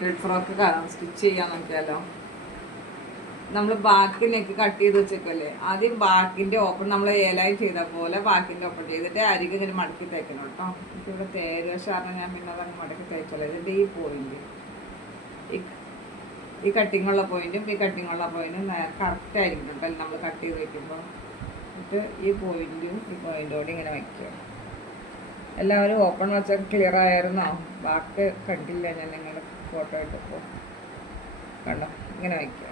Frock stitch ചെയ്യാൻ നോക്കിയാലോ. നമ്മൾ ബാക്കി നെക്ക് കട്ട് ചെയ്ത് വെച്ചേക്കല്ലേ, ആദ്യം ബാക്കിൻ്റെ ഓപ്പൺ നമ്മൾ ഏലായി ചെയ്ത പോലെ ബാക്കിൻ്റെ ഓപ്പൺ ചെയ്തിട്ട് അരികെ ഇങ്ങനെ മടക്കി തയ്ക്കണം കേട്ടോ. ഇവിടെ തേരശാരണം ഞാൻ പിന്നെ അതങ്ങ് മടക്കി തയ്ച്ചോളൂ. ഇതിൻ്റെ ഈ പോയിന്റ്, ഈ കട്ടിങ്ങുള്ള പോയിന്റും ഈ കട്ടിങ്ങുള്ള പോയിന്റും കറക്റ്റ് ആയിരിക്കും കേട്ടോ നമ്മൾ കട്ട് ചെയ്ത് വയ്ക്കുമ്പോൾ. എന്നിട്ട് ഈ പോയിന്റും ഈ പോയിന്റോടെ ഇങ്ങനെ വയ്ക്കുക. എല്ലാവരും ഓപ്പൺ വെച്ചാൽ ക്ലിയർ ആയിരുന്നോ? ബാക്കി കണ്ടില്ല ഞാൻ നിങ്ങളുടെ ഫോട്ടോ ഇട്ടപ്പോൾ. കണ്ടോ, ഇങ്ങനെ വയ്ക്കുക.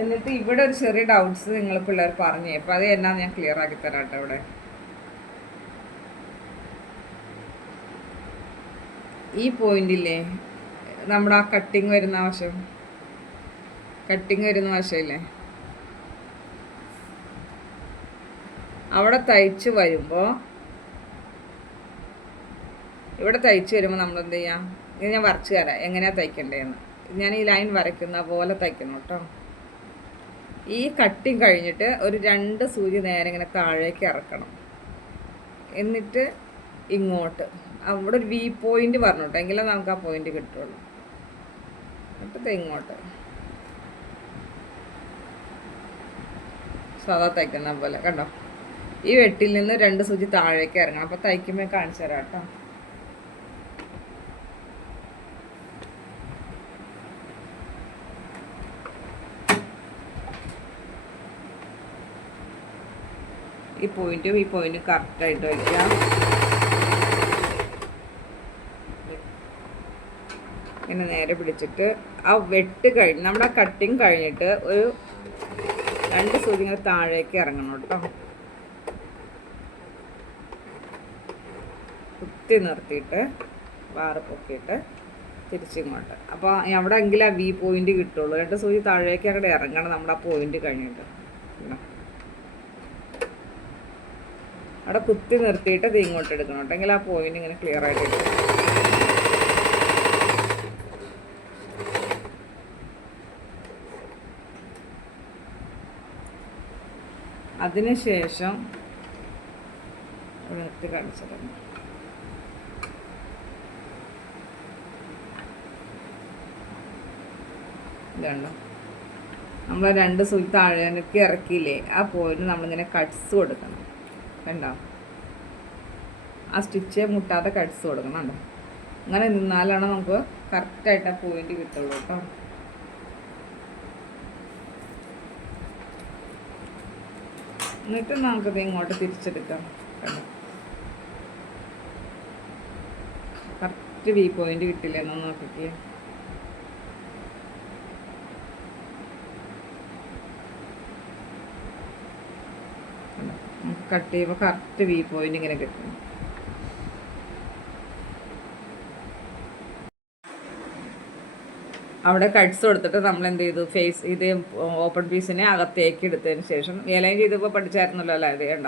എന്നിട്ട് ഇവിടെ ഒരു ചെറിയ ഡൗട്ട്സ് നിങ്ങൾ പിള്ളേർ പറഞ്ഞു, അപ്പോൾ അത് എന്നാന്ന് ഞാൻ ക്ലിയർ ആക്കി തരാം കേട്ടോ. ഇവിടെ ഈ പോയിന്റില്ലേ, നമ്മുടെ ആ കട്ടിങ് വരുന്ന വശമില്ലേ, അവിടെ തയ്ച്ച് വരുമ്പോൾ നമ്മൾ എന്ത് ചെയ്യാം, ഇത് ഞാൻ വരച്ച് തരാം എങ്ങനെയാണ് തയ്ക്കേണ്ടതെന്ന്. ഞാൻ ഈ ലൈൻ വരയ്ക്കുന്ന പോലെ തയ്ക്കണം കേട്ടോ. ഈ കട്ടിങ് കഴിഞ്ഞിട്ട് ഒരു 2 സൂചി നേരെ ഇങ്ങനെ താഴേക്ക് ഇറക്കണം. എന്നിട്ട് ഇങ്ങോട്ട് അവിടെ ഒരു വി പോയിന്റ് പറഞ്ഞു കേട്ടോ, എങ്കിലേ നമുക്ക് ആ പോയിന്റ് കിട്ടുള്ളൂ. എന്നിട്ട് ഇങ്ങോട്ട് സാധാ തയ്ക്കുന്ന പോലെ കണ്ടോ. ഈ വെട്ടിൽ നിന്ന് 2 സൂചി താഴേക്ക് ഇറങ്ങണം. അപ്പോൾ തയ്ക്കുമ്പോൾ കാണിച്ചു തരാം കേട്ടോ. ഈ പോയിന്റും കറക്റ്റായിട്ട് വയ്ക്കാം. ഇങ്ങനെ നേരെ പിടിച്ചിട്ട് ആ വെട്ട് കഴിഞ്ഞ് നമ്മുടെ കട്ടിങ് കഴിഞ്ഞിട്ട് ഒരു 2 സൂചി ഇങ്ങനെ താഴേക്ക് ഇറങ്ങണം കേട്ടോ. കുത്തി നിർത്തിയിട്ട് വാറ് പൊക്കിയിട്ട് തിരിച്ചിങ്ങോട്ട്. അപ്പോൾ അവിടെ എങ്കിലും ആ വി പോയിന്റ് കിട്ടുള്ളൂ. 2 സൂചി താഴേക്ക് അങ്ങോട്ട് ഇറങ്ങണം നമ്മുടെ ആ പോയിന്റ് കഴിഞ്ഞിട്ട്. അവിടെ കുത്തി നിർത്തിയിട്ട് ഇത് ഇങ്ങോട്ട് എടുക്കണം കേട്ടോ, എങ്കിൽ ആ പോയിന്റ് ഇങ്ങനെ ക്ലിയർ ആയിട്ട് എടുക്കും. അതിനുശേഷം നിർത്തി കാണിച്ചിട്ടുണ്ട്. ഇതുണ്ടോ, നമ്മൾ 2 സൂചി താഴേക്ക് ഇറക്കിയില്ലേ, ആ പോയിന്റ് നമ്മളിങ്ങനെ കട്ട്സ് കൊടുക്കണം. കണ്ടോ, ആ സ്റ്റിച്ച് മുട്ടാതെ കട്ട്സ് കൊടുക്കണം. കണ്ടോ, അങ്ങനെ നിന്നാലാണ് നമുക്ക് കറക്റ്റായിട്ട് ആ പോയിന്റ് കിട്ടുള്ളൂ കേട്ടോ. എന്നിട്ട് നമുക്കത് ഇങ്ങോട്ട് തിരിച്ചെടുക്കാം. കണ്ടോ, കറക്റ്റ് വി പോയിന്റ് കിട്ടില്ല എന്ന് നോക്കിക്കേ. കട്ട് ചെയ്യുമ്പോൾ കറക്റ്റ് വി പോയിന്റ് ഇങ്ങനെ കിട്ടും. അവിടെ കട്ട്സ് കൊടുത്തിട്ട് നമ്മൾ എന്ത് ചെയ്തു, ഇത് ഓപ്പൺ പീസിനെ അകത്തേക്ക് എടുത്തതിന് ശേഷം ഇലയും ചെയ്തപ്പോൾ പഠിച്ചായിരുന്നല്ലോ അല്ലേ. അത് വേണ്ട,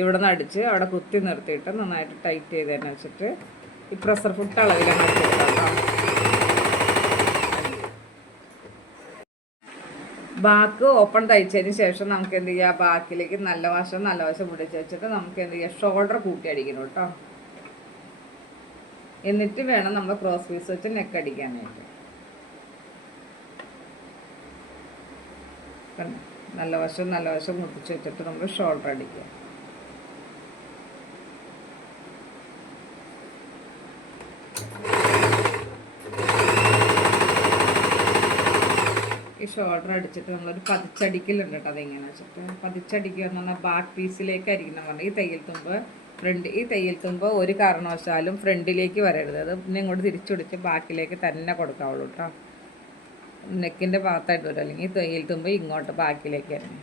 ഇവിടെ നിന്ന് അടിച്ച് അവിടെ കുത്തി നിർത്തിയിട്ട് നന്നായിട്ട് ടൈറ്റ് ചെയ്തതിന് വെച്ചിട്ട് ഈ പ്രഷർ ഫുട്ട് അളവിലാണ് അടിച്ചെടുക്കാം. ബാക്ക് ഓപ്പൺ തയ്ച്ചതിന് ശേഷം നമുക്ക് എന്ത് ചെയ്യുക, ബാക്കിലേക്ക് നല്ല വശം പിടിച്ച് വെച്ചിട്ട് നമുക്ക് എന്ത് ചെയ്യുക, ഷോൾഡർ കൂട്ടി അടിക്കണം കേട്ടോ. എന്നിട്ട് വേണം നമ്മൾ ക്രോസ് പീസ് വെച്ച് നെക്ക് അടിക്കാനായിട്ട്. നല്ല വശം മുട്ടിച്ച് വെച്ചിട്ട് നമ്മൾ ഷോൾഡർ അടിക്കുക. ഈ ഷോൾഡർ അടിച്ചിട്ട് നമ്മളൊരു പതിച്ചടിക്കലുണ്ട് കേട്ടോ. അതെങ്ങനെ വെച്ചിട്ട് പതിച്ചടിക്കുക എന്ന് പറഞ്ഞാൽ ബാക്ക് പീസിലേക്കായിരിക്കും പറഞ്ഞാൽ ഈ തയ്യൽ തുമ്പ് ഒരു കാരണവശാലും ഫ്രണ്ടിലേക്ക് വരരുത്. അത് പിന്നെ ഇങ്ങോട്ട് തിരിച്ചു പിടിച്ച് ബാക്കിലേക്ക് തന്നെ കൊടുക്കാവുള്ളൂ കേട്ടോ. നെക്കിൻ്റെ ഭാഗത്തായിട്ട് വരും, അല്ലെങ്കിൽ തയ്യൽ തുമ്പ് ഇങ്ങോട്ട് ബാക്കിലേക്ക് തന്നെ.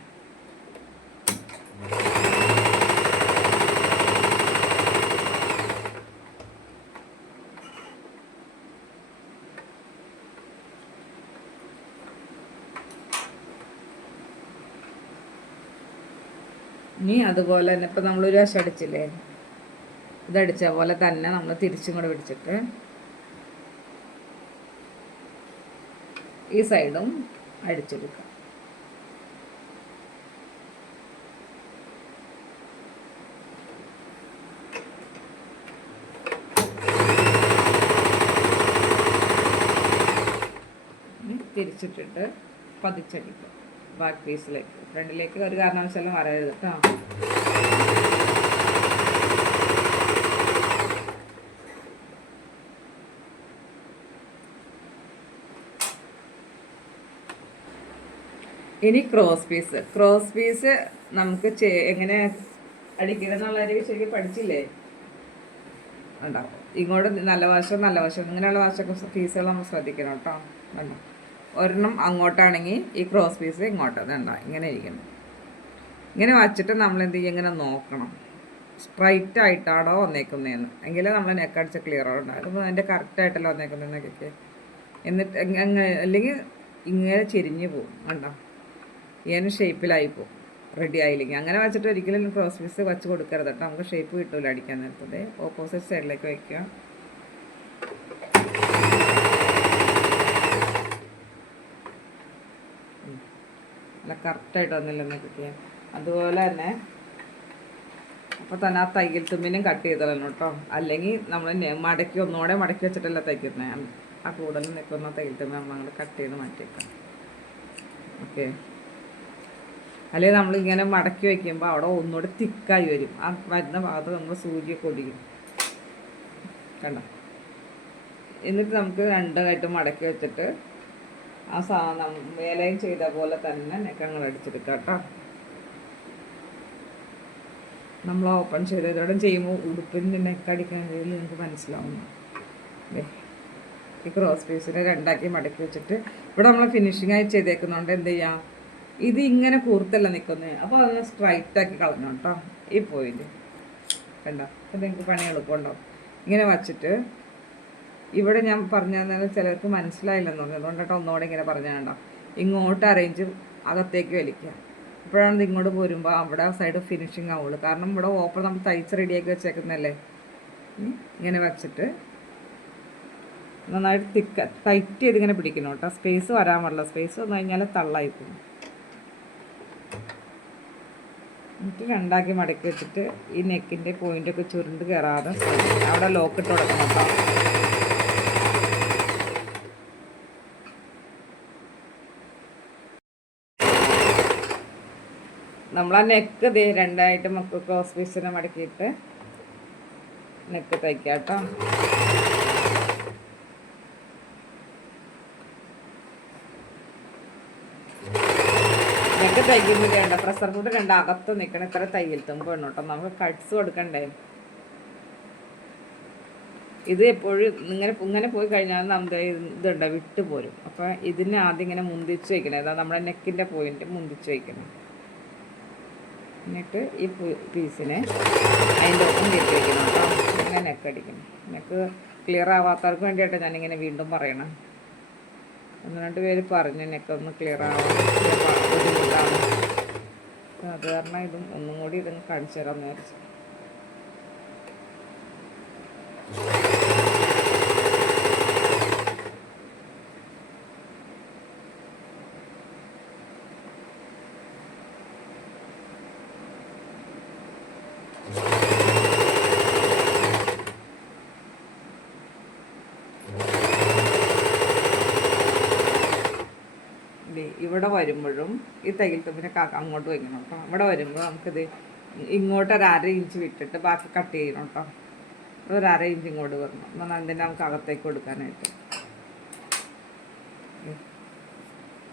ഇനി അതുപോലെ തന്നെ ഇപ്പം നമ്മളൊരു വശം അടിച്ചില്ലേ, ഇതടിച്ച പോലെ തന്നെ നമ്മൾ തിരിച്ചും കൂടെ പിടിച്ചിട്ട് ഈ സൈഡും അടിച്ചെടുക്കാം. തിരിച്ചിട്ടിട്ട് പതിച്ചടിക്കും ബാക്ക് പീസിലേക്ക്. ഫ്രണ്ടിലേക്ക് ഒരു കാരണവശാലും വരരുത് കേട്ടോ. ഇനി ക്രോസ് പീസ് നമുക്ക് എങ്ങനെ അടിക്കണം എന്നുള്ളൊരു ശരിക്കും പഠിച്ചില്ലേ? ഉണ്ടാവും. ഇങ്ങോട്ട് നല്ല വശം ഇങ്ങനെയുള്ള വശമൊക്കെ പീസുകൾ നമ്മൾ ശ്രദ്ധിക്കണം കേട്ടോ. വേണ്ട, ഒരെണ്ണം അങ്ങോട്ടാണെങ്കിൽ ഈ ക്രോസ് പീസ് ഇങ്ങോട്ട് വേണ്ട, ഇങ്ങനെ ഇരിക്കണം. ഇങ്ങനെ വച്ചിട്ട് നമ്മൾ എന്ത് ചെയ്യും, ഇങ്ങനെ നോക്കണം സ്ട്രൈറ്റ് ആയിട്ടാണോ വന്നേക്കുന്നതെന്ന്. എങ്കിലേ നമ്മൾ നെക്കടിച്ച് ക്ലിയർ ഉണ്ടാകും. അതിൻ്റെ കറക്റ്റായിട്ടല്ലോ വന്നേക്കുന്നതെന്നൊക്കെ. എന്നിട്ട് അല്ലെങ്കിൽ ഇങ്ങനെ ചെരിഞ്ഞ് പോകും. കണ്ടോ, ഇങ്ങനെ ഷേപ്പിലായി പോകും റെഡി ആയില്ലെങ്കിൽ. അങ്ങനെ വെച്ചിട്ട് ഒരിക്കലും ക്രോസ് പീസ് വെച്ച് കൊടുക്കരുത് കേട്ടോ. നമുക്ക് ഷേപ്പ് കിട്ടില്ല അടിക്കാൻ നേരത്തത്. ഓപ്പോസിറ്റ് സൈഡിലേക്ക് വയ്ക്കുക. നല്ല കറക്റ്റായിട്ട് വന്നില്ലെന്ന് കിട്ടിയാൽ. അതുപോലെ തന്നെ അപ്പോൾ തന്നെ ആ തയ്യൽ തുമ്പിനും കട്ട് ചെയ്തോളണം കേട്ടോ. അല്ലെങ്കിൽ നമ്മൾ ഒന്നുകൂടെ മടക്കി വെച്ചിട്ടല്ല തയ്ക്കുന്നത്. ആ കൂടുതൽ നിൽക്കുന്ന തയ്യൽ തുമ്പി നമ്മൾ അങ്ങോട്ട് കട്ട് ചെയ്ത് മാറ്റിയേക്കാം. ഓക്കെ. അല്ലെങ്കിൽ നമ്മളിങ്ങനെ മടക്കി വയ്ക്കുമ്പോൾ അവിടെ ഒന്നുകൂടെ തിക്കായി വരും. ആ വരുന്ന ഭാഗത്ത് നമ്മൾ സൂചിയൊക്കെ ഒടിക്കും. കണ്ടോ. എന്നിട്ട് നമുക്ക് രണ്ടായിട്ട് മടക്കി വെച്ചിട്ട് ആ സാധനം മേലെയും ചെയ്ത പോലെ തന്നെ നെക്കങ്ങൾ അടിച്ചെടുക്കാം കേട്ടോ. നമ്മൾ ഓപ്പൺ ചെയ്തതോടെ ചെയ്യുമ്പോൾ ഉടുപ്പിൻ്റെ നെക്കടിക്കുന്നതിൽ നിങ്ങൾക്ക് മനസ്സിലാവുന്നു. ഈ ക്രോസ് പീസിനെ രണ്ടാക്കി മടക്കി വെച്ചിട്ട് ഇവിടെ നമ്മൾ ഫിനിഷിംഗ് ആയി ചെയ്തേക്കുന്നതുകൊണ്ട് എന്ത് ചെയ്യാം, ഇത് ഇങ്ങനെ കൂർത്തല്ല നിൽക്കുന്നത്. അപ്പോൾ അതൊന്ന് സ്ട്രൈറ്റാക്കി കളഞ്ഞു കേട്ടോ. ഈ പോയിന്റ് കണ്ടോ. അപ്പം നിങ്ങൾക്ക് പണി എളുപ്പമുണ്ടാവും. ഇങ്ങനെ വച്ചിട്ട് ഇവിടെ ഞാൻ പറഞ്ഞു തന്നാൽ ചിലർക്ക് മനസ്സിലായില്ലെന്ന് പറഞ്ഞു. അതുകൊണ്ടിട്ട് ഒന്നുകൂടെ ഇങ്ങനെ പറഞ്ഞു കണ്ടോ. ഇങ്ങോട്ട് അറേഞ്ച് അകത്തേക്ക് വലിക്കുക. അപ്പോഴാണ് ഇത് ഇങ്ങോട്ട് പോരുമ്പോൾ അവിടെ സൈഡ് ഫിനിഷിങ് ആവുള്ളൂ. കാരണം ഇവിടെ ഓപ്പൺ നമ്മൾ തയ്ച്ച് റെഡിയാക്കി വെച്ചേക്കുന്നതല്ലേ. ഇങ്ങനെ വെച്ചിട്ട് നന്നായിട്ട് ടൈറ്റ് ചെയ്ത് ഇങ്ങനെ പിടിക്കണം കേട്ടോ. സ്പേസ് വരാൻ പാടില്ല. സ്പേസ് വന്നു കഴിഞ്ഞാൽ തള്ളായി പോകും. എന്നിട്ട് രണ്ടാക്കി മടക്കി വെച്ചിട്ട് ഈ നെക്കിൻ്റെ പോയിൻ്റൊക്കെ ചുരുണ്ട് കയറാതെ അവിടെ ലോക്കിട്ട് കൊടുക്കണം കേട്ടോ. നമ്മൾ ആ നെക്ക് രണ്ടായിട്ട് നമുക്ക് ക്രോസ് പീസിനെ മടക്കിയിട്ട് നെക്ക് തയ്ക്കാം കേട്ടോ. നെക്ക് തയ്ക്കുമ്പോൾ വേണ്ട പ്രഷർ ഫുഡ് കണ്ട അകത്ത് നിൽക്കണം. ഇത്ര തയ്യൽ തുമ്പ് വേണം കേട്ടോ. നമുക്ക് കട്ട്സ് കൊടുക്കണ്ടേ. ഇത് എപ്പോഴും ഇങ്ങനെ പോയി കഴിഞ്ഞാൽ നമ്മുടെ ഇതുണ്ട് വിട്ടു പോരും. അപ്പോൾ ഇതിനെ ആദ്യം ഇങ്ങനെ മുന്തിച്ച് വയ്ക്കണം. അതാ നമ്മുടെ നെക്കിൻ്റെ പോയിന്റ് മുന്തിച്ച് വയ്ക്കണം. എന്നിട്ട് ഈ പീസിനെ അതിൻ്റെ ഒപ്പം കയറ്റി വയ്ക്കണം കേട്ടോ. ഇങ്ങനെ നെക്ക് അടിക്കണം. നെക്ക് ക്ലിയർ ആവാത്തവർക്ക് വേണ്ടിയിട്ടാണ് ഞാനിങ്ങനെ വീണ്ടും പറയണം. ഒന്ന് രണ്ട് പേര് പറഞ്ഞു നെക്കൊന്ന് ക്ലിയർ ആവാൻ ബുദ്ധിമുട്ടാണ്. അത് കാരണം ഇതും ഒന്നും കൂടി ഇതൊന്ന് കാണിച്ചു തരാമെന്ന് വിചാരിച്ചു. ഇവിടെ വരുമ്പോഴും ഈ തയ്യൽ തുമ്പിനെ അങ്ങോട്ട് വയ്ക്കണം കേട്ടോ. ഇവിടെ വരുമ്പോൾ നമുക്കിത് ഇങ്ങോട്ട് ഒരു 1/2 ഇഞ്ച് വിട്ടിട്ട് ബാക്കി കട്ട് ചെയ്യണം കേട്ടോ. ഒരു 1/2 ഇഞ്ച് ഇങ്ങോട്ട് വരണം. എന്നാൽ അതിൻ്റെ നമുക്ക് അകത്തേക്ക് കൊടുക്കാനായിട്ട്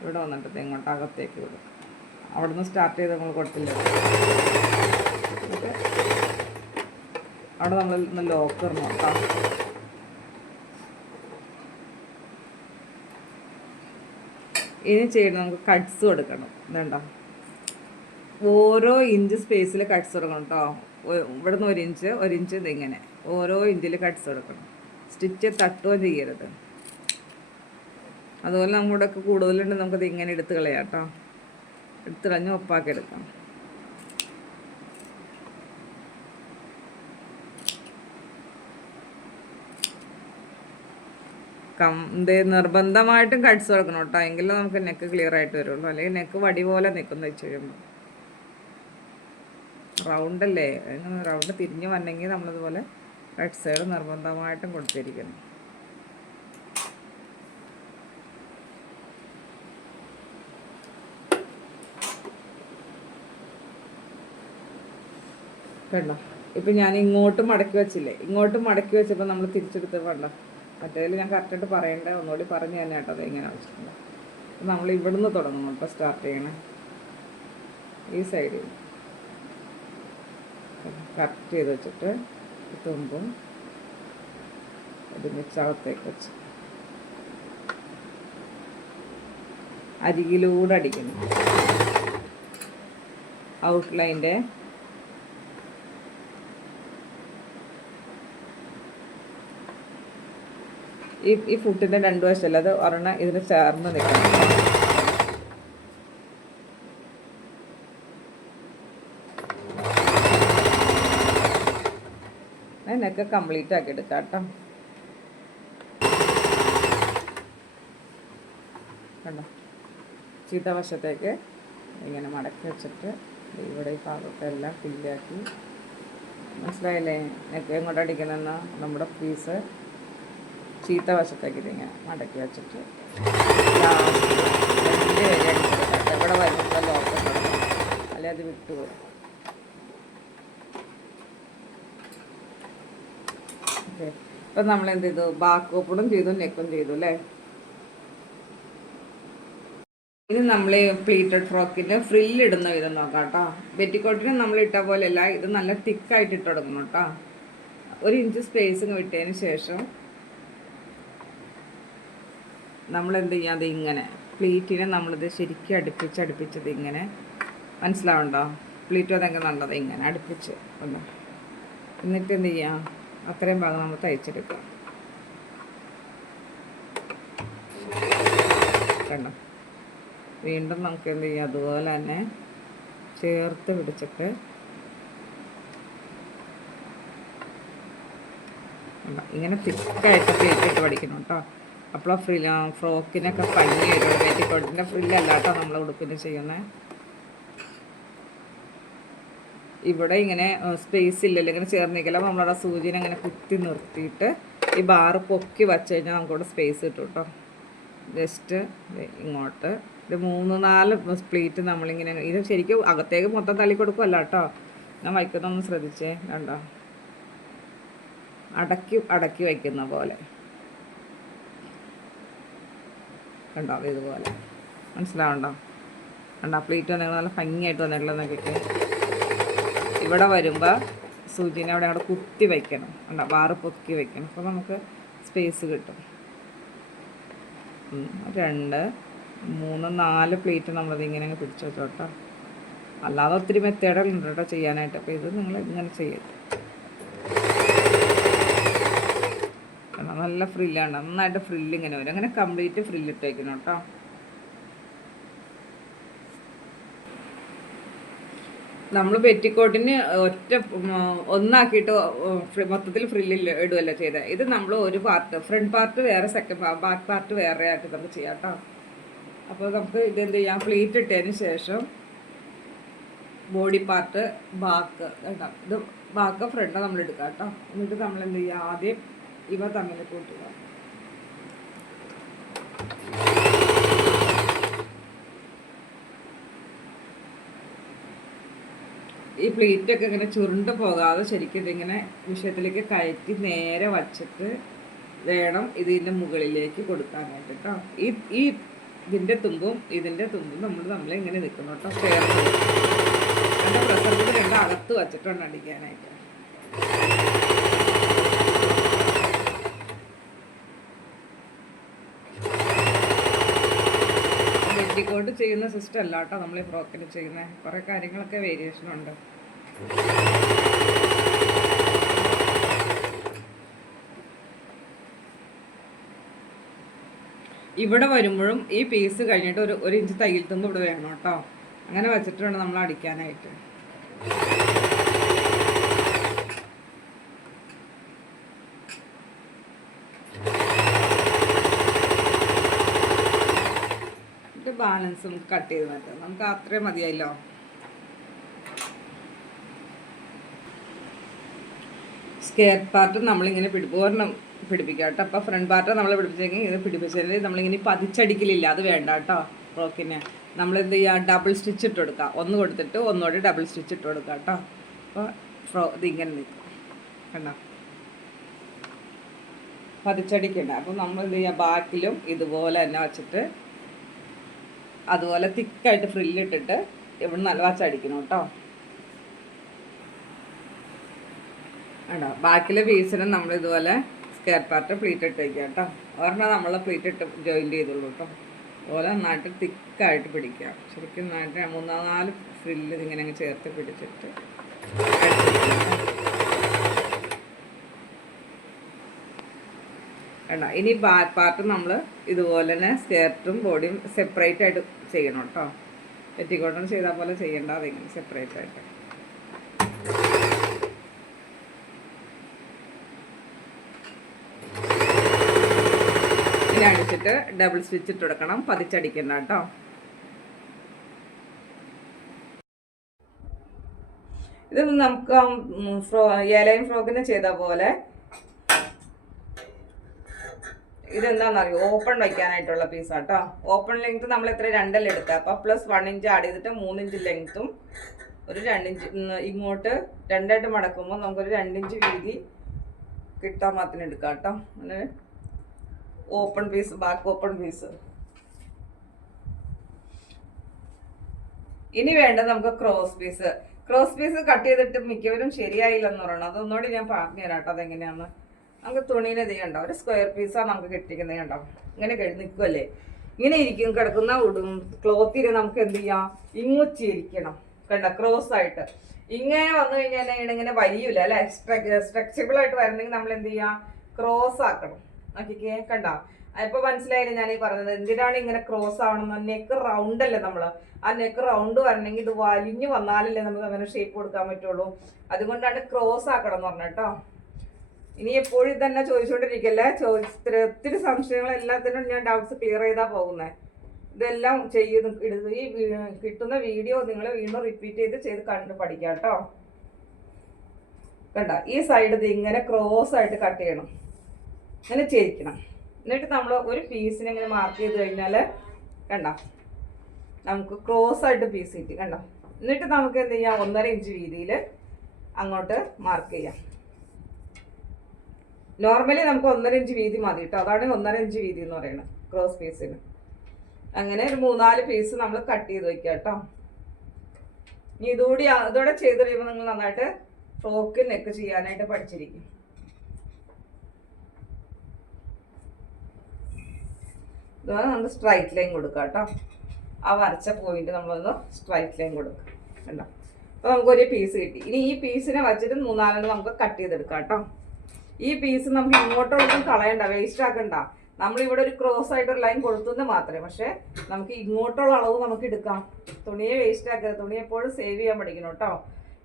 ഇവിടെ വന്നിട്ട് ഇങ്ങോട്ട് അകത്തേക്ക് കൊടുക്കും. അവിടെ നിന്ന് സ്റ്റാർട്ട് ചെയ്ത് നമ്മൾ കൊടുത്തില്ല. അവിടെ നമ്മൾ ഒന്ന് ലോക്ക് ഇടണം കേട്ടോ. ഇനി ചെയ്യണം നമുക്ക് കട്ട്സ് കൊടുക്കണം. ഇതുണ്ടോ, ഓരോ ഇഞ്ച് സ്പേസിൽ കട്ട്സ് കൊടുക്കണം കേട്ടോ. ഇവിടെ നിന്ന് 1 ഇഞ്ച് ഇതിങ്ങനെ ഓരോ ഇഞ്ചിൽ കട്ട്സ് കൊടുക്കണം. സ്റ്റിച്ച് തട്ടുകയും ചെയ്യരുത്. അതുപോലെ നമ്മുടെ ഒക്കെ കൂടുതലുണ്ട് നമുക്കത് ഇങ്ങനെ എടുത്ത് കളയാം കേട്ടോ. എടുത്ത് കളഞ്ഞ് ഒപ്പാക്കി എടുക്കാം. നിർബന്ധമായിട്ടും കട്ട്സ് കൊടുക്കണം കേട്ടോ. എങ്കിലും നമുക്ക് നെക്ക് ക്ലിയർ ആയിട്ട് വരുള്ളൂ. അല്ലെങ്കിൽ നെക്ക് വടി പോലെ നിൽക്കുന്ന വെച്ച് കഴിയുമ്പോൾ റൗണ്ടല്ലേ, റൗണ്ട് തിരിഞ്ഞ് വന്നെങ്കിൽ നമ്മളതുപോലെ കട്ട്സുകൾ നിർബന്ധമായിട്ടും കൊടുത്തിരിക്കണം. കണ്ടോ? ഇപ്പം ഞാൻ ഇങ്ങോട്ടും മടക്കി വെച്ചില്ലേ, ഇങ്ങോട്ടും മടക്കി വെച്ചപ്പോൾ നമ്മൾ തിരിച്ചെടുത്ത് വേണ്ട. മറ്റേതിൽ ഞാൻ കറക്റ്റായിട്ട് പറയണ്ടേ, ഒന്നുകൂടി പറഞ്ഞ് തന്നെ കേട്ടോ. അത് എങ്ങനെ ആവശ്യമില്ല. നമ്മൾ ഇവിടുന്ന് തുടങ്ങണം ഇപ്പോൾ സ്റ്റാർട്ട് ചെയ്യണേ. ഈ സൈഡിൽ കറക്റ്റ് ചെയ്ത് വെച്ചിട്ട് തുമ്പും അതിൻ്റെ ചവത്തേക്ക് വെച്ച് അരികിലൂടെ അടിക്കുന്നു. ഔട്ട്ലൈൻ്റെ ഈ ഫുട്ടിൻ്റെ രണ്ട് വശമല്ല, അത് ഒരെണ്ണം ഇതിന് ചേർന്ന് നിൽക്കണം. അതിനൊക്കെ കംപ്ലീറ്റ് ആക്കി എടുക്കാം കേട്ടോ. കണ്ടോ? ചീത്ത വശത്തേക്ക് ഇങ്ങനെ മടക്കി വെച്ചിട്ട് ഇവിടെ ഈ ഭാഗത്തെല്ലാം ഫില്ലാക്കി. മനസ്സിലായില്ലേ? നെക്ക് എങ്ങോട്ട് അടിക്കണമെന്ന് നമ്മുടെ പീസ് ചീത്ത വശത്തേക്ക് ഇതിങ്ങനെ മടക്കി വെച്ചിട്ട് രണ്ട് വരെ അടിച്ചെടുക്കാം. എവിടെ വരുമ്പോൾ ലോക്കം കൊടുക്കണം, അല്ലെ അത് വിട്ടുപോകും. ഓക്കെ, ഇപ്പം നമ്മൾ എന്ത് ചെയ്തു? ബാക്ക് ഓപ്പണും ചെയ്തു, നെക്കും ചെയ്തു അല്ലേ. ഇനി നമ്മൾ പ്ലീറ്റഡ് ഫ്രോക്കിൻ്റെ ഫ്രില്ലിടുന്ന വിധം നോക്കാം കേട്ടോ. പെറ്റിക്കോട്ടിന് നമ്മൾ ഇട്ട പോലെയല്ല, ഇത് നല്ല തിക്കായിട്ട് ഇട്ട് കൊടുക്കണം കേട്ടോ. 1 ഇഞ്ച് സ്പേസിങ് വിട്ടതിന് ശേഷം നമ്മളെന്ത് ചെയ്യാം? അത് ഇങ്ങനെ പ്ലീറ്റിനെ നമ്മളിത് ശരിക്കും അടുപ്പിച്ചത് ഇങ്ങനെ, മനസ്സിലാവുണ്ടോ? പ്ലീറ്റും അതെങ്ങനെ നല്ലത് ഇങ്ങനെ അടുപ്പിച്ച് ഒന്ന്. എന്നിട്ട് എന്ത് ചെയ്യാം? അത്രയും ഭാഗം നമ്മൾ തയ്ച്ചെടുക്കാം. കണ്ടോ? വീണ്ടും നമുക്ക് എന്ത് ചെയ്യാം? അതുപോലെ തന്നെ ചേർത്ത് പിടിച്ചിട്ട് ഇങ്ങനെ തിക്കായിട്ട് പ്ലീറ്റിട്ട് പഠിക്കണം കേട്ടോ. അപ്പോൾ ഫ്രോക്കിനൊക്കെ ഭംഗി വരും. പെറ്റിക്കോട്ടിൻ്റെ ഫ്രില്ലല്ല കേട്ടോ നമ്മൾ ഉടുപ്പിന് ചെയ്യുന്നത്. ഇവിടെ ഇങ്ങനെ സ്പേസ് ഇല്ലല്ലോ, ഇങ്ങനെ ചേർന്നിരിക്കില്ല. അപ്പോൾ നമ്മളവിടെ സൂചിനെ ഇങ്ങനെ കുത്തി നിർത്തിയിട്ട് ഈ ബാറ് പൊക്കി വച്ച് കഴിഞ്ഞാൽ നമുക്കിവിടെ സ്പേസ് കിട്ടും കേട്ടോ. ജസ്റ്റ് ഇങ്ങോട്ട് ഒരു 3-4 പ്ലീറ്റ് നമ്മളിങ്ങനെ, ഇത് ശരിക്കും അകത്തേക്ക് മൊത്തം തള്ളി കൊടുക്കുമല്ല കേട്ടോ. ഞാൻ വയ്ക്കുന്നൊന്ന് ശ്രദ്ധിച്ചേ. കണ്ടോ? അടക്കി വയ്ക്കുന്ന പോലെ കണ്ടോ? ഇതുപോലെ മനസ്സിലാവണ്ടോ? കണ്ടോ? പ്ലീറ്റ് വന്നെങ്കിൽ നല്ല ഭംഗിയായിട്ട് വന്നിട്ടുള്ളതെന്നൊക്കെ. ഇവിടെ വരുമ്പോൾ സൂചിനെ അവിടെ കുത്തി വയ്ക്കണം. കണ്ടോ? ബാറ് പൊക്കി വയ്ക്കണം. അപ്പോൾ നമുക്ക് സ്പേസ് കിട്ടും. 2, 3, 4 പ്ലേറ്റ് നമ്മളത് ഇങ്ങനെ പിടിച്ചു വെച്ചോട്ടോ. അല്ലാതെ ഒത്തിരി മെത്തേഡുകളുണ്ട് കേട്ടോ ചെയ്യാനായിട്ട്. അപ്പോൾ ഇത് നിങ്ങൾ ഇങ്ങനെ ചെയ്യരുത്. നല്ല ഫ്രില്ലാണ്, നന്നായിട്ട് ഫ്രില്ല് ഇങ്ങനെ വരും. അങ്ങനെ കംപ്ലീറ്റ് ഫ്രില്ലിട്ട് വയ്ക്കണം കേട്ടോ. നമ്മൾ പെറ്റിക്കോട്ടിന് ഒന്നാക്കിയിട്ട് മൊത്തത്തിൽ ഫ്രില്ലിൽ ഇടുകയല്ല ചെയ്തത്. ഇത് നമ്മൾ ഒരു പാർട്ട്, ഫ്രണ്ട് പാർട്ട് വേറെ, ബാക്ക് പാർട്ട് വേറെ ആയിട്ട് നമുക്ക് ചെയ്യാം കേട്ടോ. അപ്പോൾ നമുക്ക് ഇതെന്ത് ചെയ്യാം? പ്ലീറ്റ് ഇട്ടതിന് ശേഷം ബോഡി പാർട്ട് ബാക്ക് കേട്ടോ, ഇത് ബാക്ക് ഫ്രണ്ട് നമ്മൾ എടുക്കാം കേട്ടോ. എന്നിട്ട് നമ്മൾ എന്ത് ചെയ്യുക? ആദ്യം ഇവ തമ്മിൽ കൂട്ടുക. ഈ പ്ലേറ്റൊക്കെ ഇങ്ങനെ ചുരുണ്ട് പോകാതെ ശരിക്കും ഇതിങ്ങനെ വിഷയത്തിലേക്ക് കയറ്റി നേരെ വച്ചിട്ട് വേണം ഇതിൻ്റെ മുകളിലേക്ക് കൊടുക്കാനായിട്ട് കേട്ടോ. ഈ ഇതിൻ്റെ തുമ്പും നമ്മൾ ഇങ്ങനെ നിൽക്കണം കേട്ടോ. ചേർന്ന് അതിൻ്റെ പ്രസരത്തിൽ 2 അകത്ത് വച്ചിട്ടുണ്ട് അടിക്കാനായിട്ട്. പെറ്റിക്കോട്ട് ചെയ്യുന്ന സിസ്റ്റം അല്ല കേട്ടോ നമ്മൾ ഈ ഫ്രോക്കിൽ ചെയ്യുന്ന. കുറേ കാര്യങ്ങളൊക്കെ വേരിയേഷൻ ഉണ്ട്. ഇവിടെ വരുമ്പോഴും ഈ പീസ് കഴിഞ്ഞിട്ട് ഒരു ഇഞ്ച് തയ്യൽ തുമ്പ് ഇവിടെ വേണം കേട്ടോ. അങ്ങനെ വെച്ചിട്ട് വേണം നമ്മൾ അടിക്കാനായിട്ട്. ബാലൻസും കട്ട് ചെയ്ത് മാറ്റാം. നമുക്ക് അത്രയും മതിയായല്ലോ. സ്കെയർ പാർട്ട് നമ്മളിങ്ങനെ പിടിപ്പിക്കാം കേട്ടോ. അപ്പോൾ ഫ്രണ്ട് പാർട്ട് നമ്മൾ പിടിപ്പിച്ചെങ്കിൽ ഇത് പിടിപ്പിച്ചതിൽ നമ്മളിങ്ങനെ പതിച്ചടിക്കലില്ല, അത് വേണ്ട കേട്ടോ. ഫ്രോക്കിന് നമ്മൾ എന്ത് ചെയ്യുക? ഡബിൾ സ്റ്റിച്ച് ഇട്ട് കൊടുക്കുക. ഒന്ന് കൊടുത്തിട്ട് ഒന്നുകൂടി ഡബിൾ സ്റ്റിച്ച് ഇട്ട് കൊടുക്കുക കേട്ടോ. അപ്പോൾ ഇതിങ്ങനെ നിൽക്കും. കണ്ടോ, പതിച്ചടിക്കണ്ട. അപ്പം നമ്മൾ എന്ത് ചെയ്യുക, ബാക്കിലും ഇതുപോലെ തന്നെ വെച്ചിട്ട് അതുപോലെ തിക്കായിട്ട് ഫ്രില്ലിട്ടിട്ട് ഇവിടെ നല്ല വച്ചടിക്കണം കേട്ടോ. വേണ്ട, ബാക്കിലെ പീസിനും നമ്മൾ ഇതുപോലെ സ്ക്വയർ പാർട്ട് പ്ലീറ്റ് ഇട്ട് വയ്ക്കുക കേട്ടോ. ഒരെണ്ണം നമ്മൾ പ്ലീറ്റ് ഇട്ട് ജോയിൻറ്റ് ചെയ്തുള്ളൂ കേട്ടോ. അതുപോലെ നന്നായിട്ട് തിക്കായിട്ട് പിടിക്കുക. ശരിക്കും നന്നായിട്ട് 3-4 ഫ്രില്ല് ഇങ്ങനെ അങ്ങ് ചേർത്ത് പിടിച്ചിട്ട് വേണ്ട. ഇനി ബാക്ക് പാർട്ട് നമ്മൾ ഇതുപോലെ തന്നെ സ്കേർട്ടും ബോഡിയും സെപ്പറേറ്റ് ആയിട്ട് ചെയ്യണം കേട്ടോ. പെറ്റിക്കോട്ടൺ ചെയ്താൽ പോലെ ചെയ്യേണ്ട, അതെങ്ങനെ സെപ്പറേറ്റ് ആയിട്ട്. ഇനി അടിച്ചിട്ട് ഡബിൾ സ്റ്റിച്ച് ഇട്ട് കൊടുക്കണം, പതിച്ചടിക്കണ്ട കേട്ടോ. ഇത് നമുക്ക് ഏലയും ഫ്രോക്കിന് ചെയ്ത പോലെ ഇതെന്താണെന്നറിയോ, ഓപ്പൺ വയ്ക്കാനായിട്ടുള്ള പീസാട്ടോ. ഓപ്പൺ ലെങ്ത് നമ്മൾ എത്ര 2 എടുക്കുക. അപ്പം പ്ലസ് 1 ഇഞ്ച് ആഡ് ചെയ്തിട്ട് 3 ഇഞ്ച് ലെങ്ത്തും ഒരു 2 ഇഞ്ച് ഇങ്ങോട്ട് 2ആയിട്ട് മടക്കുമ്പോൾ നമുക്കൊരു 2 ഇഞ്ച് വീതി കിട്ടാൻ മാത്രം എടുക്കാം കേട്ടോ. അങ്ങനെ open piece, back open piece. ഇനി വേണ്ടത് നമുക്ക് cross piece. Cross piece cut ചെയ്തിട്ട് മിക്കവരും ശരിയായില്ലെന്ന് പറയണം. അതൊന്നുകൂടി ഞാൻ പറഞ്ഞു തരാം കേട്ടോ അതെങ്ങനെയാണെന്ന്. നമുക്ക് തുണീനെ ഇത് കണ്ടോ, ഒരു സ്ക്വയർ പീസാണ് നമുക്ക് കിട്ടിക്കുന്നത് കണ്ടോ. ഇങ്ങനെ നിൽക്കുമല്ലേ, ഇങ്ങനെ ഇരിക്കും കിടക്കുന്ന ക്ലോത്തിനെ നമുക്ക് എന്ത് ചെയ്യാം, ഇങ്ങുച്ചിരിക്കണം കണ്ടോ, ക്രോസ് ആയിട്ട്. ഇങ്ങനെ വന്നു കഴിഞ്ഞാൽ ഇങ്ങനെ വലിയില്ല അല്ലെ, സ്ട്രെച്ചബിൾ ആയിട്ട് വരണമെങ്കിൽ നമ്മൾ എന്ത് ചെയ്യാം, ക്രോസ് ആക്കണം. നോക്കിക്കേ കണ്ടോ, ഇപ്പൊ മനസ്സിലായില്ലേ ഞാൻ ഈ പറഞ്ഞത് എന്തിനാണ് ഇങ്ങനെ ക്രോസ് ആവണം. നെക്ക് റൗണ്ട് അല്ലേ നമ്മള്, ആ നെക്ക് റൗണ്ട് വരണമെങ്കിൽ ഇത് വലിഞ്ഞു വന്നാലല്ലേ നമുക്ക് അങ്ങനെ ഷേപ്പ് കൊടുക്കാൻ പറ്റുള്ളൂ. അതുകൊണ്ടാണ് ക്രോസ് ആക്കണം എന്ന് പറഞ്ഞോ. ഇനി എപ്പോഴും തന്നെ ചോദിച്ചുകൊണ്ടിരിക്കല്ലേ, ഒത്തിരി സംശയങ്ങൾ എല്ലാത്തിനും ഞാൻ ഡൗട്ട്സ് ക്ലിയർ ചെയ്താ പോകുന്നത്. ഇതെല്ലാം ഈ കിട്ടുന്ന വീഡിയോ നിങ്ങൾ വീണ്ടും റിപ്പീറ്റ് ചെയ്ത് കണ്ട് പഠിക്കാം കേട്ടോ. കണ്ട, ഈ സൈഡ് ഇത് ഇങ്ങനെ ക്രോസ് ആയിട്ട് കട്ട് ചെയ്യണം, ഇങ്ങനെ ചേരിക്കണം. എന്നിട്ട് നമ്മൾ ഒരു പീസിനെ ഇങ്ങനെ മാർക്ക് ചെയ്ത് കഴിഞ്ഞാൽ കണ്ട നമുക്ക് ക്രോസ് ആയിട്ട് പീസ് കിട്ടി കണ്ടോ. എന്നിട്ട് നമുക്ക് എന്ത് ചെയ്യാം, 1.5 ഇഞ്ച് വീതിയിൽ അങ്ങോട്ട് മാർക്ക് ചെയ്യാം. നോർമലി നമുക്ക് 1.5 ഇഞ്ച് വീതി മതി കേട്ടോ. അതാണ് 1.5 ഇഞ്ച് വീതി എന്ന് പറയുന്നത് ക്രോസ് പീസിന്. അങ്ങനെ ഒരു 3-4 പീസ് നമ്മൾ കട്ട് ചെയ്ത് വയ്ക്കുക കേട്ടോ. ഇനി ഇതോടെ ചെയ്ത് കഴിയുമ്പോൾ നിങ്ങൾ നന്നായിട്ട് ഫ്രോക്ക് നെക്ക് ചെയ്യാനായിട്ട് പഠിച്ചിരിക്കും. ഇതുപോലെ നമ്മൾ സ്ട്രൈറ്റ് ലൈൻ കൊടുക്കുക കേട്ടോ. ആ വരച്ച പോയിന്റ് നമ്മളൊന്ന് സ്ട്രൈറ്റ് ലൈൻ കൊടുക്കുക കണ്ടോ. അപ്പോൾ നമുക്കൊരു പീസ് കിട്ടി. ഇനി ഈ പീസിനെ വച്ചിട്ട് 3-4 നമുക്ക് കട്ട് ചെയ്തെടുക്കാം കേട്ടോ. ഈ പീസ് നമുക്ക് ഇങ്ങോട്ടൊന്നും കളയണ്ട, വേസ്റ്റ് ആക്കണ്ട. നമ്മളിവിടെ ഒരു ക്രോസ് ആയിട്ടൊരു ലൈൻ കൊടുത്തുന്നത് മാത്രമേ, പക്ഷേ നമുക്ക് ഇങ്ങോട്ടുള്ള അളവ് നമുക്ക് എടുക്കാം. തുണിയെ വേസ്റ്റ് ആക്കരുത്, തുണി എപ്പോഴും സേവ് ചെയ്യാൻ പഠിക്കണം കേട്ടോ.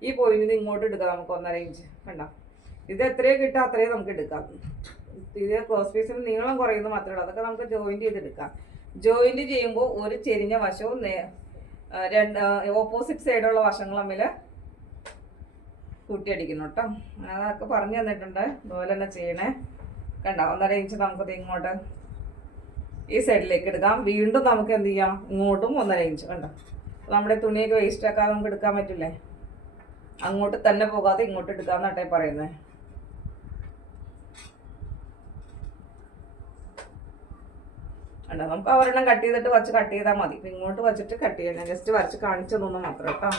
ഈ പോയിന്റ് ഇങ്ങോട്ട് എടുക്കാം നമുക്ക് 1.5 ഇഞ്ച് കണ്ടോ. ഇത് എത്രയോ കിട്ടുക അത്രയും നമുക്ക് എടുക്കാം. ഇത് ക്രോസ് പീസിന് നീളം കുറയുന്നത് മാത്രമേ ഉള്ളൂ, അതൊക്കെ നമുക്ക് ജോയിന്റ് ചെയ്തെടുക്കാം. ജോയിന്റ് ചെയ്യുമ്പോൾ ഒരു ചെരിഞ്ഞ വശവും ഓപ്പോസിറ്റ് സൈഡുള്ള വശങ്ങൾ തമ്മിൽ കൂട്ടിയടിക്കണം കേട്ടോ. അതൊക്കെ പറഞ്ഞു തന്നിട്ടുണ്ട്, അതുപോലെ തന്നെ ചെയ്യണേ കണ്ടോ. 1.5 ഇഞ്ച് നമുക്കത് ഇങ്ങോട്ട് ഈ സൈഡിലേക്ക് എടുക്കാം. വീണ്ടും നമുക്ക് എന്ത് ചെയ്യാം, ഇങ്ങോട്ടും 1.5 ഇഞ്ച് കണ്ടോ. നമ്മുടെ തുണിയൊക്കെ വേസ്റ്റ് ആക്കാതെ നമുക്ക് എടുക്കാൻ പറ്റില്ലേ, അങ്ങോട്ട് തന്നെ പോകാതെ ഇങ്ങോട്ട് എടുക്കാമെന്നാട്ടെ പറയുന്നത്. കണ്ടോ, നമുക്ക് ഒരെണ്ണം കട്ട് ചെയ്തിട്ട് വച്ച് കട്ട് ചെയ്താൽ മതി. ഇങ്ങോട്ട് വച്ചിട്ട് കട്ട് ചെയ്യണം, ജസ്റ്റ് വരച്ച് കാണിച്ചതൊന്നും മാത്രം കേട്ടോ.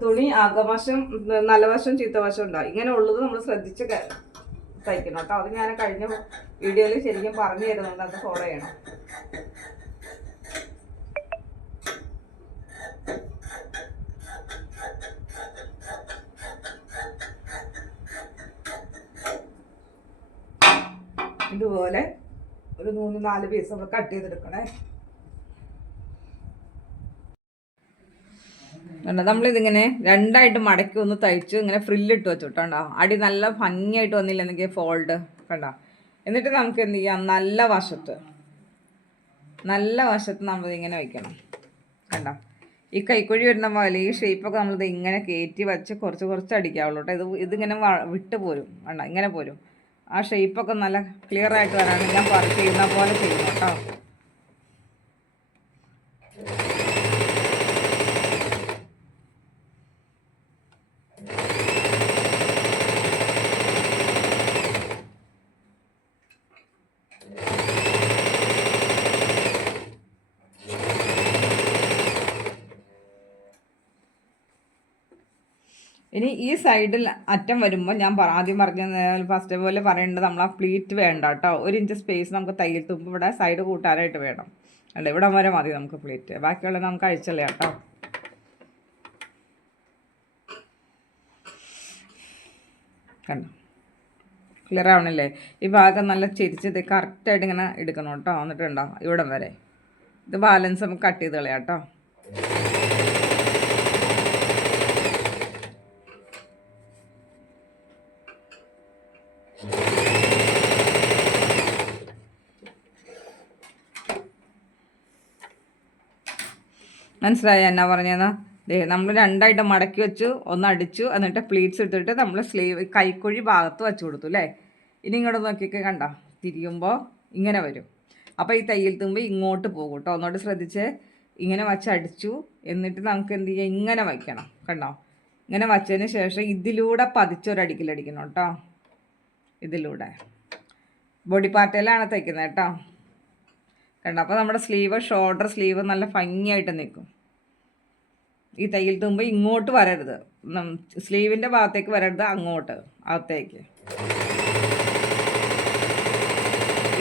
തുണി അകവശം നല്ല വശം ചീത്ത വശം ഉണ്ടാവും. ഇങ്ങനെ ഉള്ളത് നമ്മൾ ശ്രദ്ധിച്ച് തയ്ക്കണം കേട്ടോ. അത് ഞാൻ കഴിഞ്ഞ വീഡിയോയിൽ ശരിക്കും പറഞ്ഞു തരുന്നുണ്ട്, അത് ഫോളോ ചെയ്യണം. ഇതുപോലെ ഒരു 3-4 പീസ് നമ്മൾ കട്ട് ചെയ്തെടുക്കണേ. നമ്മളിതിങ്ങനെ 2ആയിട്ട് മടക്കി ഒന്ന് തയ്ച്ചു ഇങ്ങനെ ഫ്രില്ലിട്ട് വെച്ചു കേട്ടോ. അടി നല്ല ഭംഗിയായിട്ട് വന്നില്ല എന്നെങ്കിൽ ഫോൾഡ് കണ്ടോ. എന്നിട്ട് നമുക്ക് എന്ത് ചെയ്യാം, നല്ല വശത്ത് നമ്മളിങ്ങനെ വയ്ക്കണം കണ്ടോ. ഈ കൈക്കുഴി വരുന്ന പോലെ ഈ ഷേപ്പൊക്കെ നമ്മളിത് ഇങ്ങനെ കയറ്റി വെച്ച് കുറച്ച് അടിക്കാവുള്ളൂ കേട്ടോ. ഇതിങ്ങനെ വിട്ട് പോരും കണ്ടോ, ഇങ്ങനെ പോരും. ആ ഷേപ്പൊക്കെ നല്ല ക്ലിയർ ആയിട്ട് വരാണ് ഞാൻ ചെയ്യുന്ന പോലെ ചെയ്യണം കേട്ടോ. ഇനി ഈ സൈഡിൽ അറ്റം വരുമ്പോൾ ഞാൻ ആദ്യം പറഞ്ഞ ഫസ്റ്റ് പോലെ പറയേണ്ടത് നമ്മൾ ആ പ്ലീറ്റ് വേണ്ട കേട്ടോ. 1 ഇഞ്ച് സ്പേസ് നമുക്ക് തയ്യൽ തുമ്പ് ഇവിടെ സൈഡ് കൂട്ടാനായിട്ട് വേണം. അല്ല ഇവിടെ വരെ മതി നമുക്ക് പ്ലീറ്റ്, ബാക്കിയുള്ളത് നമുക്ക് അഴിച്ചല്ലേ കേട്ടോ. കണ്ടോ, ക്ലിയർ ആവണില്ലേ? ഈ ഭാഗം നല്ല ചെരിച്ചത് കറക്റ്റായിട്ട് ഇങ്ങനെ എടുക്കണം കേട്ടോ. എന്നിട്ടുണ്ടോ ഇവിടം വരെ ഇത് ബാലൻസ് നമുക്ക് കട്ട് ചെയ്ത് കളയാം കേട്ടോ. മനസ്സിലായോ എന്നാ പറഞ്ഞതെന്ന്? നമ്മൾ 2 ആയിട്ട് മടക്കി വെച്ചു, ഒന്ന് അടിച്ചു, എന്നിട്ട് പ്ലീറ്റ്സ് എടുത്തിട്ട് നമ്മൾ സ്ലീവ് കൈക്കുഴി ഭാഗത്ത് വെച്ച് കൊടുത്തു അല്ലേ. ഇനി ഇങ്ങോട്ട് നോക്കിയൊക്കെ കണ്ടോ, തിരിയുമ്പോൾ ഇങ്ങനെ വരും. അപ്പോൾ ഈ തയ്യൽ തുമ്പ് ഇങ്ങോട്ട് പോകും കേട്ടോ. ഒന്നോട്ട് ശ്രദ്ധിച്ച് ഇങ്ങനെ വച്ച് അടിച്ചു, എന്നിട്ട് നമുക്ക് എന്ത് ചെയ്യുക, ഇങ്ങനെ വയ്ക്കണം. കണ്ടോ, ഇങ്ങനെ വച്ചതിന് ശേഷം ഇതിലൂടെ പതിച്ചൊരടിക്കലടിക്കണം കേട്ടോ. ഇതിലൂടെ ബോഡി പാർട്ടിലാണ് തയ്ക്കുന്നത് കേട്ടോ. കണ്ടോ, അപ്പോൾ നമ്മുടെ സ്ലീവ് ഷോൾഡർ സ്ലീവ് നല്ല ഭംഗിയായിട്ട് നിൽക്കും. ഈ തയ്യൽ തുമ്പ് ഇങ്ങോട്ട് വരരുത്, സ്ലീവിൻ്റെ ഭാഗത്തേക്ക് വരരുത്, അങ്ങോട്ട് അകത്തേക്ക്.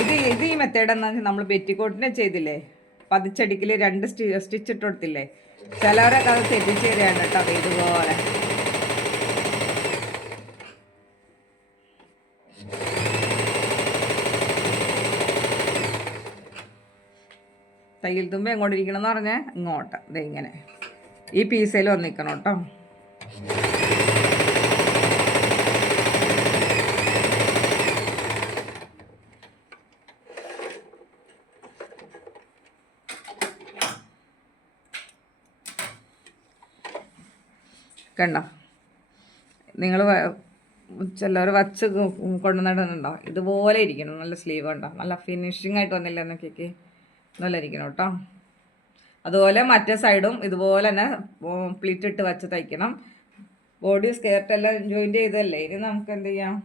ഇത് ഈ മെത്തേഡ് എന്താ വെച്ചാൽ നമ്മൾ ബെറ്റിക്കോട്ടിനെ ചെയ്തില്ലേ, പതിച്ചടിക്കൽ 2 സ്റ്റിച്ച് ഇട്ട് കൊടുത്തില്ലേ, ചിലവരൊക്കെ അത് തെറ്റിച്ച് തരികയാണ് കേട്ടോ. അത് ഇതുപോലെ തയ്യൽ തുമ്പ് എങ്ങോട്ടിരിക്കണം എന്ന് പറഞ്ഞാൽ ഇങ്ങോട്ട് ഇത് ഇങ്ങനെ ഈ പീസയിൽ വന്നിരിക്കണം കേട്ടോ. കണ്ടോ, നിങ്ങൾ ചിലർ വച്ച് കൊണ്ടുവന്നിട്ടുണ്ടോ, ഇതുപോലെ ഇരിക്കണം. നല്ല സ്ലീവ് ഉണ്ടോ, നല്ല ഫിനിഷിംഗ് ആയിട്ട് വന്നില്ല എന്നൊക്കെ നല്ല ഇരിക്കണം കേട്ടോ. അതുപോലെ മറ്റേ സൈഡും ഇതുപോലെ തന്നെ പ്ലീറ്റ് ഇട്ട് വച്ച് തയ്ക്കണം. ബോഡി സ്കേർട്ടെല്ലാം ജോയിൻ്റ് ചെയ്തല്ലേ. ഇനി നമുക്ക് എന്ത് ചെയ്യാം,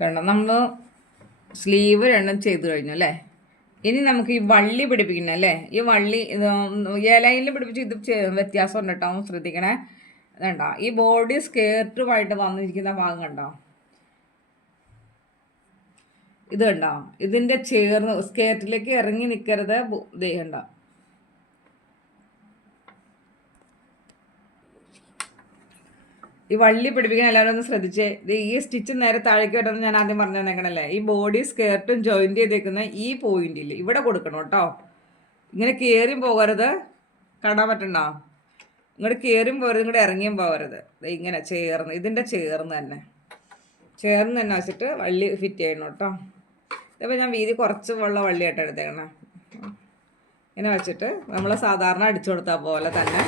കണ്ടോ നമ്മൾ സ്ലീവ് 2 ചെയ്ത് കഴിഞ്ഞു അല്ലേ. ഇനി നമുക്ക് ഈ വള്ളി പിടിപ്പിക്കണം അല്ലേ. ഈ വള്ളി ഇലയിൽ പിടിപ്പിച്ച് ഇത് വ്യത്യാസമുണ്ട് കേട്ടോ, ശ്രദ്ധിക്കണേ. വേണ്ട, ഈ ബോഡി സ്കേർട്ടുമായിട്ട് വന്നിരിക്കുന്ന ഭാഗം കണ്ടോ, ഇത് കണ്ടോ, ഇതിൻ്റെ ചേർന്ന് സ്കേർട്ടിലേക്ക് ഇറങ്ങി നിൽക്കരുത്. കണ്ട, ഈ വള്ളി പിടിപ്പിക്കാൻ എല്ലാവരും ഒന്ന് ശ്രദ്ധിച്ചേ. ഈ സ്റ്റിച്ച് നേരെ താഴേക്ക് വരുന്നത് ഞാൻ ആദ്യം പറഞ്ഞു തന്നേക്കണല്ലേ. ഈ ബോഡി സ്കേർട്ടും ജോയിൻറ്റ് ചെയ്തേക്കുന്ന ഈ പോയിന്റിൽ ഇവിടെ കൊടുക്കണം കേട്ടോ. ഇങ്ങനെ കയറിയും പോകരുത്, കാണാൻ പറ്റണ്ടോ, ഇങ്ങോട്ട് കയറിയും പോകരുത്, ഇങ്ങോട്ട് ഇറങ്ങിയും പോകരുത്. ഇങ്ങനെ ചേർന്ന് ഇതിൻ്റെ ചേർന്ന് തന്നെ വെച്ചിട്ട് വള്ളി ഫിറ്റ് ചെയ്യണം കേട്ടോ. ഇതിപ്പോൾ ഞാൻ വീതി കുറച്ച് ഉള്ള വള്ളിയായിട്ട് എടുത്തേക്കണേ. ഇങ്ങനെ വെച്ചിട്ട് നമ്മൾ സാധാരണ അടിച്ചു കൊടുത്താൽ പോലെ തന്നെ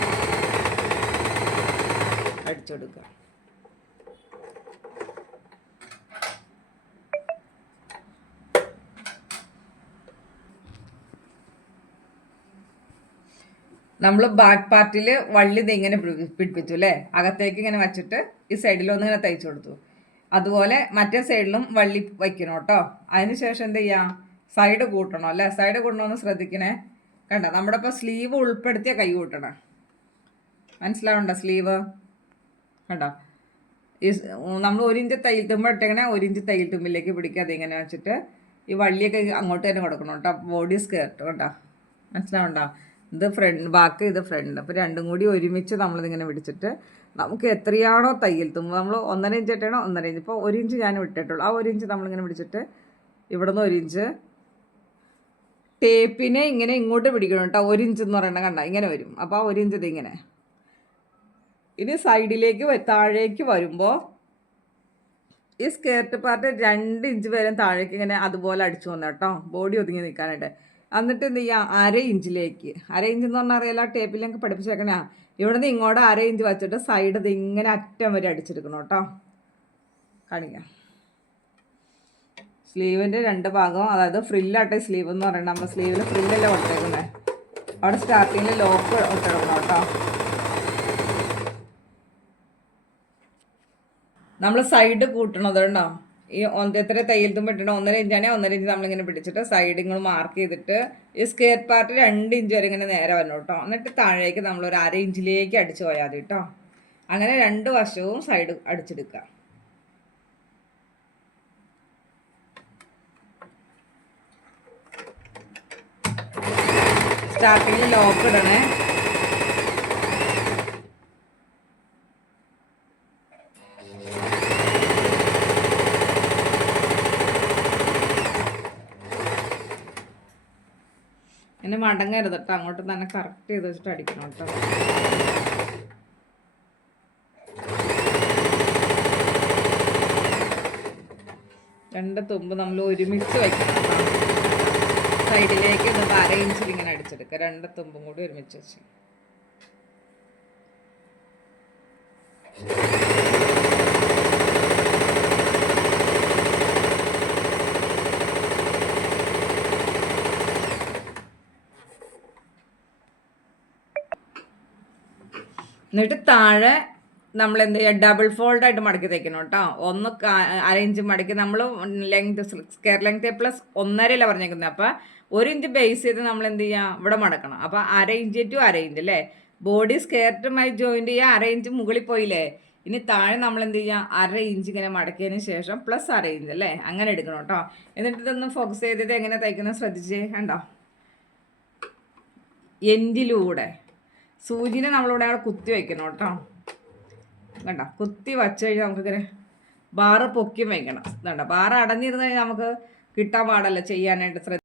അടിച്ചു കൊടുക്കുക. നമ്മൾ ബാക്ക് പാർട്ടിൽ വള്ളി ഇങ്ങനെ പിടിപ്പിച്ചു അല്ലേ, അകത്തേക്ക് ഇങ്ങനെ വെച്ചിട്ട് ഈ സൈഡിലൊന്നും ഇങ്ങനെ തയ്ച്ചു കൊടുത്തു. അതുപോലെ മറ്റേ സൈഡിലും വള്ളി വയ്ക്കണം കേട്ടോ. അതിന് ശേഷം എന്ത് ചെയ്യാം, സൈഡ് കൂട്ടണം അല്ലേ. സൈഡ് കൂട്ടണമെന്ന് ശ്രദ്ധിക്കണേ. കണ്ട, നമ്മുടെ ഇപ്പോൾ സ്ലീവ് ഉൾപ്പെടുത്തിയ കൈ കൂട്ടണം. മനസ്സിലാവണ്ട, സ്ലീവ് കണ്ടോ. ഈ നമ്മൾ 1 ഇഞ്ച് തയ്യൽ തുമ്പ് ഇട്ടിങ്ങനെ 1 ഇഞ്ച് തയ്യൽ തുമ്പിലേക്ക് പിടിക്കുക. അതിങ്ങനെ വെച്ചിട്ട് ഈ വള്ളിയൊക്കെ അങ്ങോട്ട് തന്നെ കൊടുക്കണം കേട്ടോ. ബോഡി സ്കേർട്ട് കേട്ടോ, മനസ്സിലാവണ്ട. ഇത് ഫ്രണ്ട്, ബാക്ക് ഇത് ഫ്രണ്ട്. അപ്പോൾ രണ്ടും കൂടി ഒരുമിച്ച് നമ്മളിതിങ്ങനെ പിടിച്ചിട്ട് നമുക്ക് എത്രയാണോ തയ്യൽ തുമ്പ്, നമ്മൾ 1.5 ഇഞ്ച് ഇട്ടാണോ 1.5 ഇഞ്ച്, ഇപ്പോൾ 1 ഇഞ്ച് ഞാൻ ഇട്ടിട്ടുള്ളൂ. ആ 1 ഇഞ്ച് നമ്മളിങ്ങനെ പിടിച്ചിട്ട് ഇവിടെ നിന്ന് 1 ഇഞ്ച് ടേപ്പിനെ ഇങ്ങനെ ഇങ്ങോട്ട് പിടിക്കണം കേട്ടോ. 1 ഇഞ്ച് എന്ന് പറയണ കണ്ട ഇങ്ങനെ വരും. അപ്പോൾ ആ 1 ഇഞ്ച് ഇതിങ്ങനെ ഇനി സൈഡിലേക്ക് താഴേക്ക് വരുമ്പോൾ ഈ സ്കേർട്ട് പാർട്ട് 2 ഇഞ്ച് വരെ താഴേക്ക് ഇങ്ങനെ അതുപോലെ അടിച്ചു വന്നു കേട്ടോ, ബോഡി ഒതുങ്ങി നിൽക്കാനായിട്ട്. എന്നിട്ട് എന്ത് ചെയ്യുക, 1/2 ഇഞ്ചിലേക്ക്, 1/2 ഇഞ്ച് എന്ന് പറഞ്ഞാൽ അറിയാലോ, ടേപ്പിൽ ഞങ്ങൾക്ക് പഠിപ്പിച്ചേക്കണേ. ഇവിടെ നിന്ന് ഇങ്ങോട്ട് 1/2 ഇഞ്ച് വെച്ചിട്ട് സൈഡ് ഇത് ഇങ്ങനെ അറ്റം വരെ അടിച്ചെടുക്കണം കേട്ടോ. കാണിക്കാം. സ്ലീവിൻ്റെ 2 ഭാഗവും, അതായത് ഫ്രില്ലാട്ടെ സ്ലീവ് എന്ന് പറയണം. നമ്മൾ സ്ലീവിൽ ഫ്രില്ലല്ലേ കൊടുത്തേക്കുന്നത്. അവിടെ സ്റ്റാർട്ടിങ്ങിൽ ലോക്ക് ഇട്ടെടുക്കണം കേട്ടോ. നമ്മൾ സൈഡ് കൂട്ടണത് കേട്ടോ. ഈ എത്ര തയ്യൽ തുമ്പ് ഇട്ടിട്ട് 1.5 ഇഞ്ചാണെങ്കിൽ 1.5 ഇഞ്ച് നമ്മളിങ്ങനെ പിടിച്ചിട്ട് സൈഡിങ്ങൾ മാർക്ക് ചെയ്തിട്ട് ഈ സ്ക്വയർ പാർട്ട് 2 ഇഞ്ച് വരെ ഇങ്ങനെ നേരെ വരണം കേട്ടോ. എന്നിട്ട് താഴേക്ക് നമ്മൾ ഒരു 1/2 ഇഞ്ചിലേക്ക് അടിച്ച് പോയാൽ മതി കേട്ടോ. അങ്ങനെ 2 വശവും സൈഡ് അടിച്ചെടുക്കുക. സ്റ്റാർട്ടിങ്ങിൽ ലോക്ക് ഇടണേ. ഇങ്ങനെ മടങ്ങരുത് കേട്ടോ, അങ്ങോട്ട് തന്നെ കറക്റ്റ് ചെയ്ത് വെച്ചിട്ട് അടിക്കണം കേട്ടോ. രണ്ട് തുമ്പ് നമ്മൾ ഒരുമിച്ച് വയ്ക്കണം കേട്ടോ. സൈഡിലേക്ക് ഒന്ന് 1/2 ഇഞ്ചിൽ ഇങ്ങനെ അടിച്ചെടുക്കുക. 2 തുമ്പും കൂടി ഒരുമിച്ച് വെച്ച് എന്നിട്ട് താഴെ നമ്മൾ എന്ത് ചെയ്യുക, ഡബിൾ ഫോൾഡായിട്ട് മടക്കി തയ്ക്കണം കേട്ടോ. 1/2 ഇഞ്ച് മടക്കി നമ്മൾ ലെങ്ത് സ്ക്വയർ ലെങ്ത് പ്ലസ് 1.5 പറഞ്ഞേക്കുന്നത്. അപ്പോൾ 1 ഇഞ്ച് ബേസ് ചെയ്ത് നമ്മൾ എന്ത് ചെയ്യുക, ഇവിടെ മടക്കണം. അപ്പോൾ 1/2 ഇഞ്ച് ടു 1/2 ഇഞ്ച് അല്ലേ. ബോഡി സ്കേർട്ടുമായി ജോയിൻറ്റ് ചെയ്യുക, 1/2 ഇഞ്ച് മുകളിൽ പോയില്ലേ. ഇനി താഴെ നമ്മൾ എന്ത് ചെയ്യുക, 1/2 ഇഞ്ച് ഇങ്ങനെ മടക്കിയതിന് ശേഷം പ്ലസ് 1/2 ഇഞ്ച് അല്ലേ, അങ്ങനെ എടുക്കണം കേട്ടോ. എന്നിട്ട് ഇതൊന്ന് ഫോക്കസ് ചെയ്തിട്ട് എങ്ങനെ തയ്ക്കുന്നത് ശ്രദ്ധിച്ചേ. കണ്ടോ, എൻഡിലൂടെ സൂചിനെ നമ്മളിവിടെ കുത്തി വയ്ക്കണം കേട്ടോ. കണ്ടോ, കുത്തി വച്ച് കഴിഞ്ഞാൽ നമുക്കിങ്ങനെ ബാറ് പൊക്കി വയ്ക്കണം. ഇതുണ്ടോ, ബാറ് അടഞ്ഞിരുന്ന് കഴിഞ്ഞാൽ നമുക്ക് കിട്ടാൻ പാടല്ല ചെയ്യാനായിട്ട്.